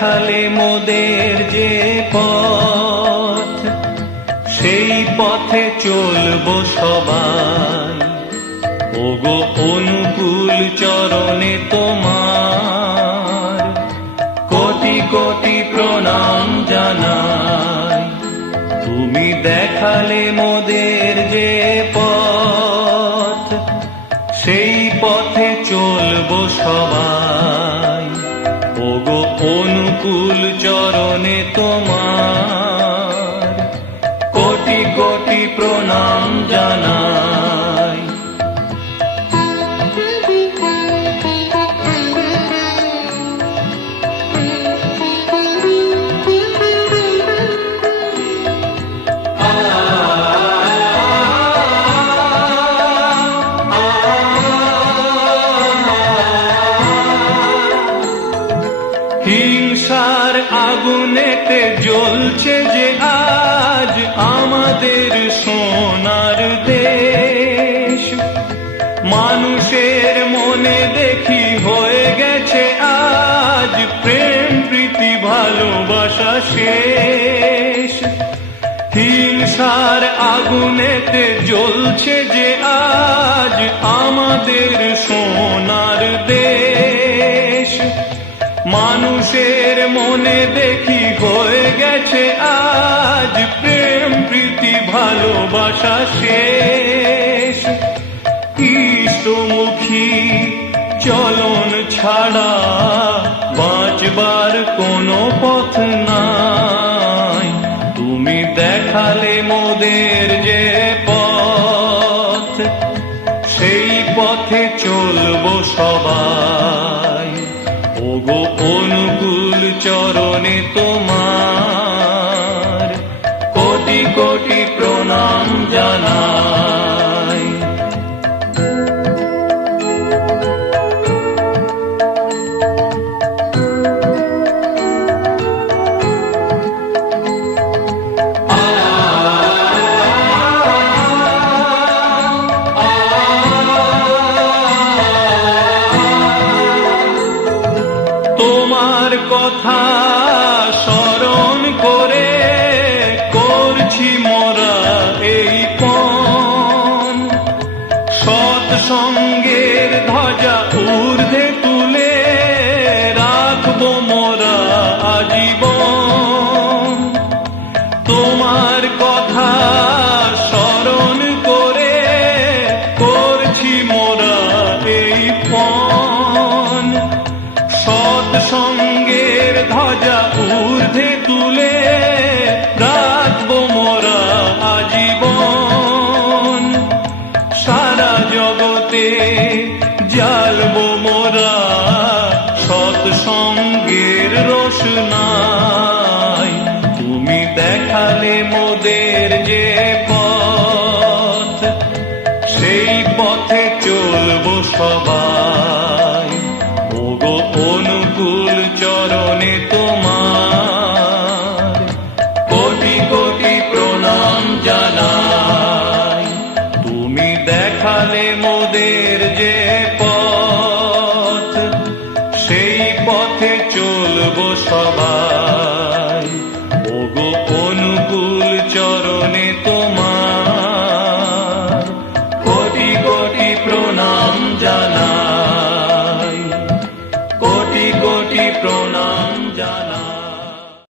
দেখালে মোদের যে পথ, সেই পথে চলবো সবাই। ওগো অনুকূল চরণে তোমার কোটি কোটি প্রণাম জানাই। তুমি দেখালে মোদের যে পথ, সেই পথে চলবো সবাই। ওগো অনুকূল চরণে তোমার কোটি কোটি প্রণাম জানাই। হিংসার আগুনেতে জ্বলছে যে আজ আমাদের সোনার দেশ। মানুষের মনে দেখি হয়ে গেছে আজ প্রেম প্রীতি ভালোবাসা শেষ। হিংসার আগুনেতে জ্বলছে যে আজ আমাদের সোনার দেশ। মানুষের মনে দেখি হয়ে গেছে আজ প্রেম প্রীতি ভালোবাসা শেষ। ইষ্টমুখী চলন ছাড়া বাঁচবার কোনো পথ নাই। তুমি দেখালে মোদের যে পথ, সেই পথে চলবো সবাই। ওগো অনুকূল চরণে তোমার কোটি কোটি প্রণাম জানাই। তোমার কথা স্মরণ করে করছি মোরা এই পণ। সৎসঙ্গের ধ্বজা ঊর্ধ্বে তুলে রাখবো মোরা আজীবন। তোমার কথা স্মরণ করে করছি মোরা এই পণ। সৎসঙ্গের ধ্বজা ঊর্ধ্বে তুলে রাখবো মোরা আজীবন। সারা জগতে জ্বালবো মোরা সৎসঙ্গের রোশনাই। তুমি দেখালে মোদের যে পথ, সেই পথে চলবো সবাই। ওগো অনুকূল চরণে তোমার কোটি কোটি প্রণাম জানাই। তুমি দেখালে মোদের যে পথ, সেই পথে চলবো সবাই।